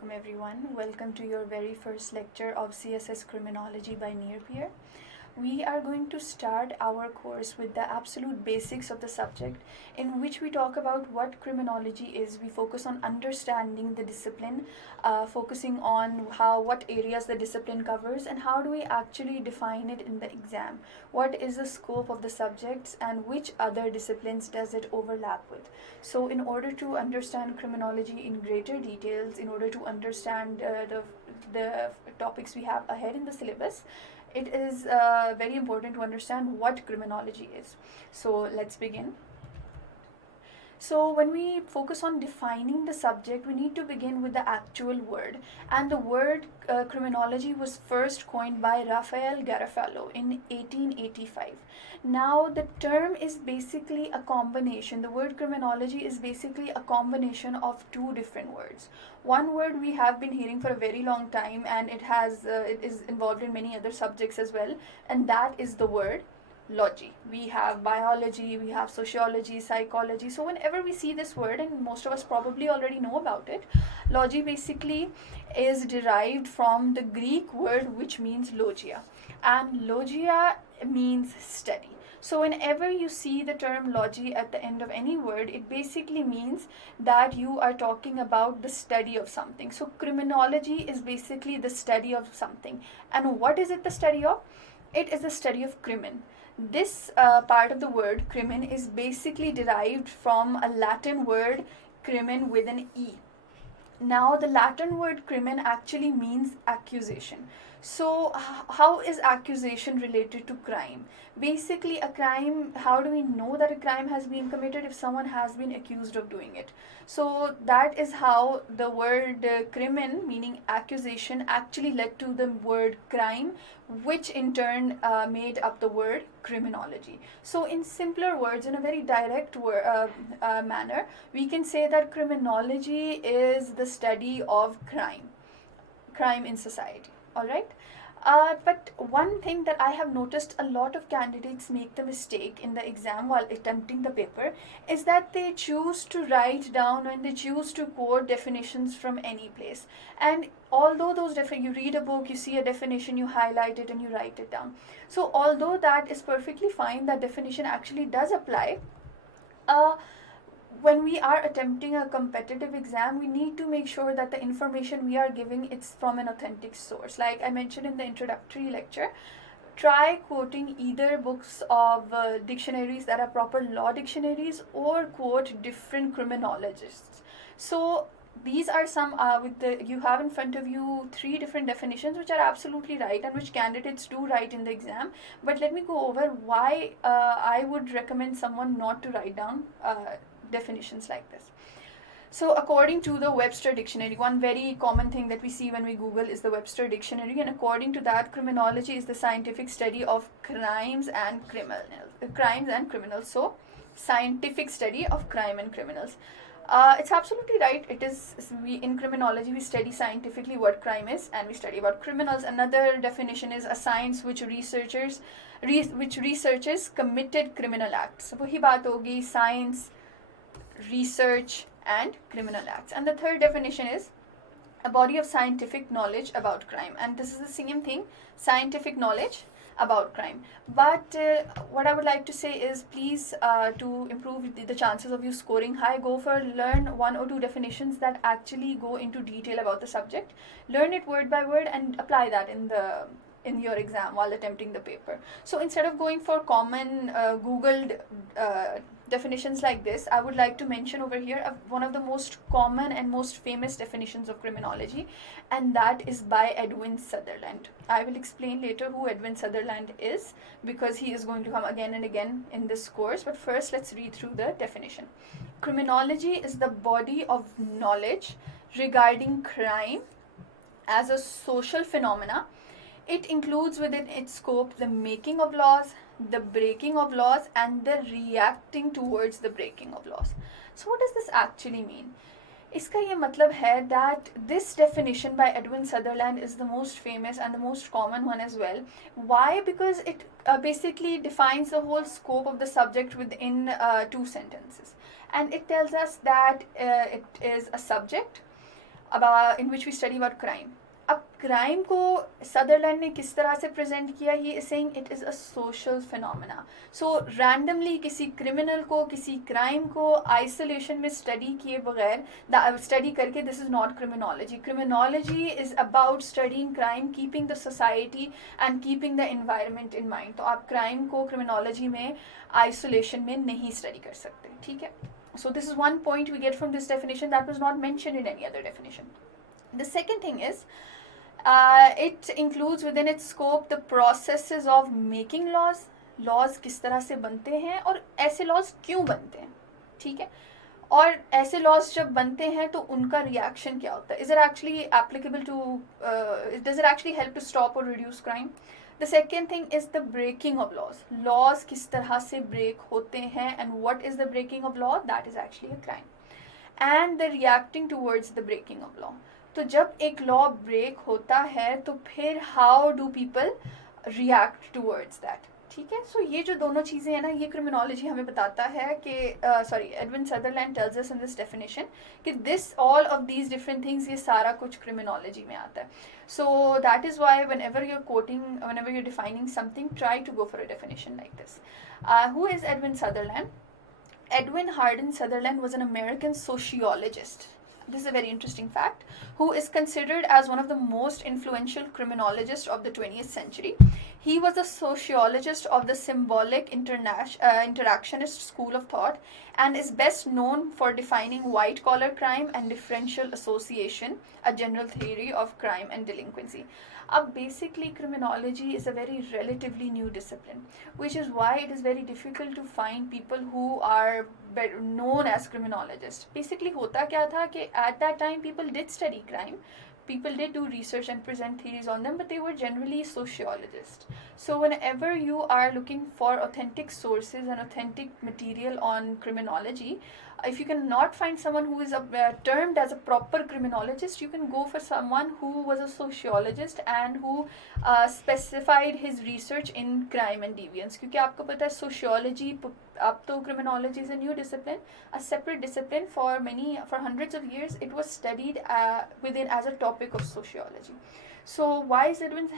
Assalamualaikum everyone. Welcome to your very first lecture of CSS Criminology by Nearpeer. We are going to start our course with the absolute basics of the subject, in which we talk about what criminology is. We focus on understanding the discipline, focusing on what areas the discipline covers, and how do we actually define it in the exam. What is the scope of the subjects, and which other disciplines does it overlap with? So, in order to understand criminology in greater details, in order to understand the topics we have ahead in the syllabus, it is very important to understand what criminology is. So let's begin. So when we focus on defining the subject, we need to begin with the actual word. And the word criminology was first coined by Raphael Garofalo in 1885. Now the term is basically a combination. The word criminology is basically a combination of two different words. One word we have been hearing for a very long time, and it is involved in many other subjects as well, and that is the word logy. We have biology, we have sociology, psychology. So whenever we see this word, and most of us probably already know about it, logy basically is derived from the Greek word which means logia, and logia means study. So whenever you see the term logy at the end of any word, it basically means that you are talking about the study of something. So criminology is basically the study of something. And what is it the study of? It is the study of crimin. This part of the word crimin is basically derived from a Latin word crimen with an E. Now the Latin word crimen actually means accusation. So how is accusation related to crime? Basically a crime, how do we know that a crime has been committed? If someone has been accused of doing it. So that is how the word crimen, meaning accusation, actually led to the word crime, which in turn made up the word criminology. So in simpler words, in a very direct manner, we can say that criminology is the study of crime in society. All right. But one thing that I have noticed a lot of candidates make the mistake in the exam while attempting the paper is that they choose to write down and they choose to quote definitions from any place. And although you read a book, you see a definition, you highlight it and you write it down. So although that is perfectly fine, that definition actually does apply. When we are attempting a competitive exam, we need to make sure that the information we are giving, it's from an authentic source. Like I mentioned in the introductory lecture, try quoting either books of dictionaries that are proper law dictionaries, or quote different criminologists. So these are some you have in front of you 3 different definitions which are absolutely right and which candidates do write in the exam. But let me go over why I would recommend someone not to write down definitions like this. So according to the Webster Dictionary, one very common thing that we see when we Google is the Webster Dictionary, and according to that, criminology is the scientific study of crimes and criminals. So scientific study of crime and criminals. It's absolutely right. It is. In criminology, we study scientifically what crime is, and we study about criminals. Another definition is a science which researches committed criminal acts. So वही बात होगी science, research and criminal acts. And the third definition is a body of scientific knowledge about crime, and this is the same thing, scientific knowledge about crime. But what I would like to say is, please to improve the chances of you scoring high, learn 1 or 2 definitions that actually go into detail about the subject, learn it word by word and apply that in your exam while attempting the paper. So instead of going for common googled definitions like this, I would like to mention over here one of the most common and most famous definitions of criminology, and that is by Edwin Sutherland. I will explain later who Edwin Sutherland is, because he is going to come again and again in this course. But first, let's read through the definition. Criminology is the body of knowledge regarding crime as a social phenomena. It includes within its scope the making of laws, the breaking of laws, and the reacting towards the breaking of laws. So what does this actually mean? इसका ये मतलब है that this definition by Edwin Sutherland is the most famous and the most common one as well. Why? Because it basically defines the whole scope of the subject within 2 sentences. And it tells us that it is a subject, in which we study about crime. अब crime को Sutherland ने किस तरह से present किया, he is saying it is a social phenomena. So randomly किसी criminal को, किसी क्राइम को आइसोलेशन में स्टडी किए बगैर, स्टडी करके, this is not criminology. Criminology is about studying crime, keeping the society and keeping the environment in mind. तो आप क्राइम को क्रिमिनोलॉजी में आइसोलेशन में नहीं स्टडी कर सकते, ठीक है. So this is one point we get from this definition that was not mentioned in any other definition. The second thing is, it includes within its scope the processes of making laws. Laws किस तरह से बनते हैं और ऐसे laws क्यों बनते हैं, ठीक है. और ऐसे laws जब बनते हैं तो उनका reaction क्या होता है. Is it actually applicable to, does it actually help to stop or reduce crime? The second thing is the breaking of laws. Laws किस तरह से break होते हैं, and what is the breaking of law? That is actually a crime. And the reacting towards the breaking of law. तो जब एक law break होता है तो फिर how do people react towards that, ठीक है. सो ये जो दोनों चीज़ें हैं ना, ये क्रिमिनोलॉजी हमें बताता है कि Edwin Sutherland tells us in this definition कि this all of these different things, ये सारा कुछ क्रिमिनोलॉजी में आता है. So that is why whenever you're quoting, whenever you're defining something, try to go for a definition like this. Who is Edwin Sutherland? Edwin Hardin Sutherland was an American sociologist. This is a very interesting fact, who is considered as one of the most influential criminologists of the 20th century. He was a sociologist of the symbolic interactionist school of thought and is best known for defining white-collar crime and differential association, a general theory of crime and delinquency. Basically, criminology is a very relatively new discipline, which is why it is very difficult to find people who are known as criminologists. Basically, hota kya tha कि at that time people did study crime, people did do research and present theories on them, but they were generally sociologists. So whenever you are looking for authentic sources and authentic material on criminology, if you cannot find someone who is termed as a proper criminologist, you can go for someone who was a sociologist and who specified his research in crime and deviance. क्योंकि आपको पता है sociology, अब तो criminology is a new discipline, a separate discipline. For hundreds of years it was studied within as a topic of sociology. So why is Edwin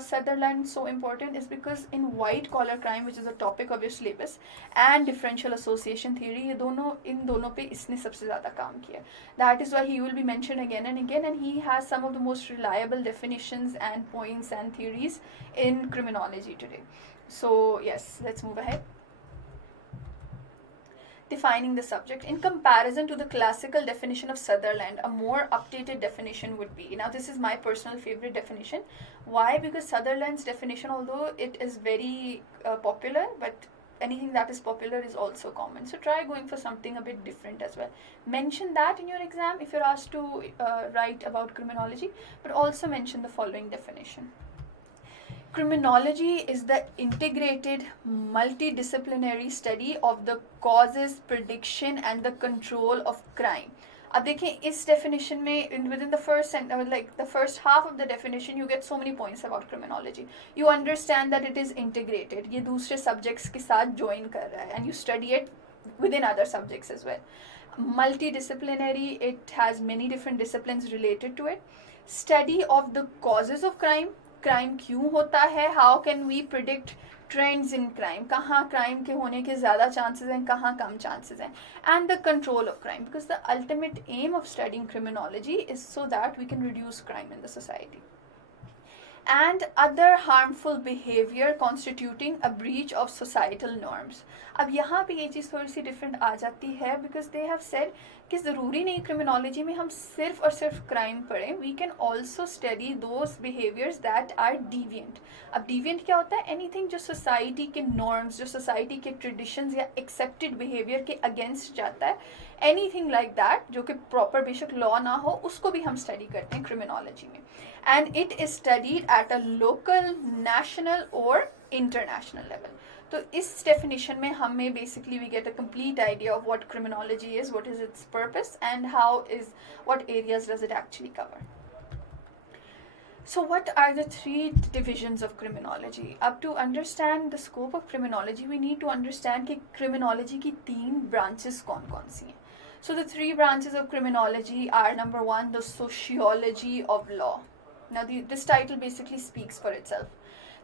Sutherland so important? Is because in white collar crime, which is a topic of your syllabus, and differential association theory, इन दोनों पे इसने सबसे ज़्यादा काम किया. That is why he will be mentioned again and again, and he has some of the most reliable definitions and points and theories in criminology today. So yes, let's move ahead. Defining the subject. In comparison to the classical definition of Sutherland, a more updated definition would be, now this is my personal favorite definition. Why? Because Sutherland's definition, although it is very popular, but anything that is popular is also common. So try going for something a bit different as well. Mention that in your exam if you're asked to write about criminology, but also mention the following definition. Criminology is the integrated, multidisciplinary study of the causes, prediction and the control of crime. अब देखें इस definition में within the first half of the definition you get so many points about criminology. You understand that it is integrated. ये दूसरे subjects के साथ join कर रहा है and you study it within other subjects as well. Multidisciplinary, it has many different disciplines related to it. Study of the causes of crime. Crime क्यों होता है, how can we predict trends in crime, कहाँ crime के होने के ज़्यादा chances हैं, कहाँ कम चांसेस हैं, and the control of crime, because the ultimate aim of studying criminology is so that we can reduce crime in the society. And other harmful behavior constituting a breach of societal norms. अब यहाँ पे ये चीज़ थोड़ी सी different आ जाती है because they have said कि ज़रूरी नहीं क्रिमिनोलॉजी में हम सिर्फ और सिर्फ क्राइम पढ़ें, we can also study those behaviors that are deviant. अब deviant क्या होता है? Anything जो सोसाइटी के norms, जो सोसाइटी के traditions या accepted behavior के against जाता है, anything like that जो कि proper बेशक law ना हो, उसको भी हम study करते हैं criminology में. And it is studied at a local, national or international level. तो इस definition में हमें basically we get a complete idea of what criminology is, what is its purpose, and what areas does it actually cover. So what are the three divisions of criminology? Up to understand the scope of criminology, we need to understand कि criminology की 3 branches कौन-कौन सी हैं. So the three branches of criminology are, number one, the sociology of law. Now this title basically speaks for itself.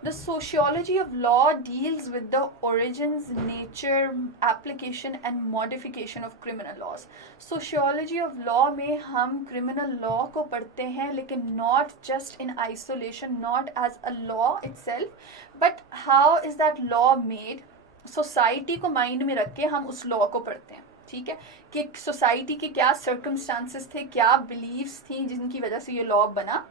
The sociology of law deals with the origins, nature, application and modification of criminal laws. Sociology of law में हम criminal law को पढ़ते हैं, लेकिन not just in isolation, not as a law itself, but how is that law made. Society को mind में रख के हम उस लॉ को पढ़ते हैं, ठीक है, कि सोसाइटी के क्या सर्कमस्टांसेस थे, क्या बिलीव्स थी जिनकी वजह से ये लॉ बना,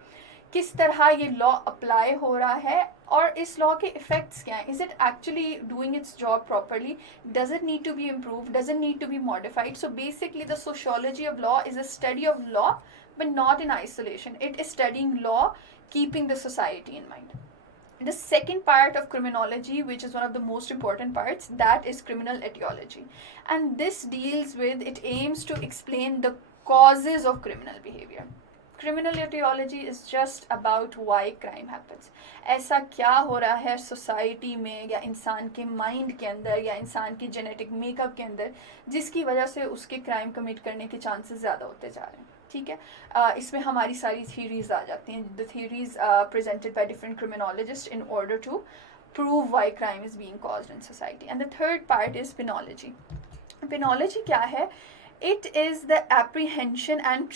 किस तरह ये लॉ अप्लाई हो रहा है, और इस लॉ के इफेक्ट्स क्या हैं. Is it actually doing its job properly, does it need to be improve, does it need to be modified. So basically the sociology of law is a study of law, but not in isolation. It is studying law, keeping the society in mind. The second part of criminology, which is one of the most important parts, that is criminal etiology. And this deals with, it aims to explain the causes of criminal behavior. Criminal etiology is just about why crime happens. ऐसा क्या हो रहा है society में या इंसान के mind के अंदर या इंसान के जेनेटिक मेकअप के अंदर जिसकी वजह से उसके क्राइम कमिट करने के चांसेस ज़्यादा होते जा रहे हैं, ठीक है. इसमें हमारी सारी थियरीज आ जाती हैं, the theories presented by different criminologist in order to prove why crime is being caused in society. And the third part is penology. Penology क्या है? It is the apprehension and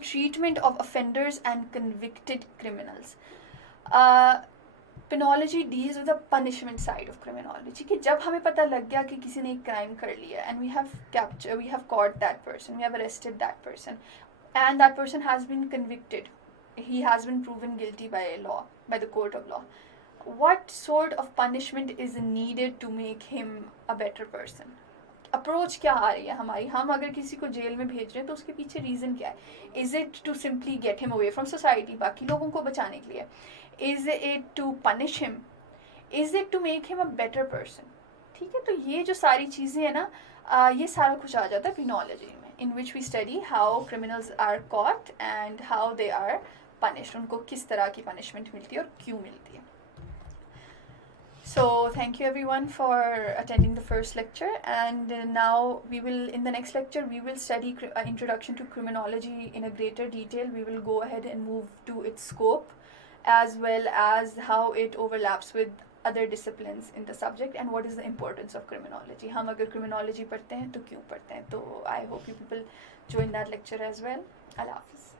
treatment of offenders and convicted criminals. Penology deals with the punishment side of criminology, कि जब हमें पता लग गया कि किसी ने एक क्राइम कर लिया and we have caught that person, we have arrested that person, and that person has been convicted, he has been proven guilty by law, by the court of law. What sort of punishment is needed to make him a better person? Approach क्या आ रही है हमारी, हम अगर किसी को jail में भेज रहे हैं तो उसके पीछे रीज़न क्या है. Is it to simply get him away from society, बाकी लोगों को बचाने के लिए? Is it to punish him? Is it to make him a better person? ठीक है, तो ये जो सारी चीज़ें हैं ना, ये सारा कुछ आ जाता है पेनोलॉजी में, in which we study how criminals are caught and how they are punished, उनको किस तरह की पनिशमेंट मिलती है और क्यों मिलती है. So thank you everyone for attending the first lecture, and now in the next lecture we will study introduction to criminology in a greater detail. We will go ahead and move to its scope as well as how it overlaps with other disciplines in the subject and what is the importance of criminology. हम अगर criminology पढ़ते हैं तो क्यों पढ़ते हैं. तो I hope you people join that lecture as well. Allah Hafiz.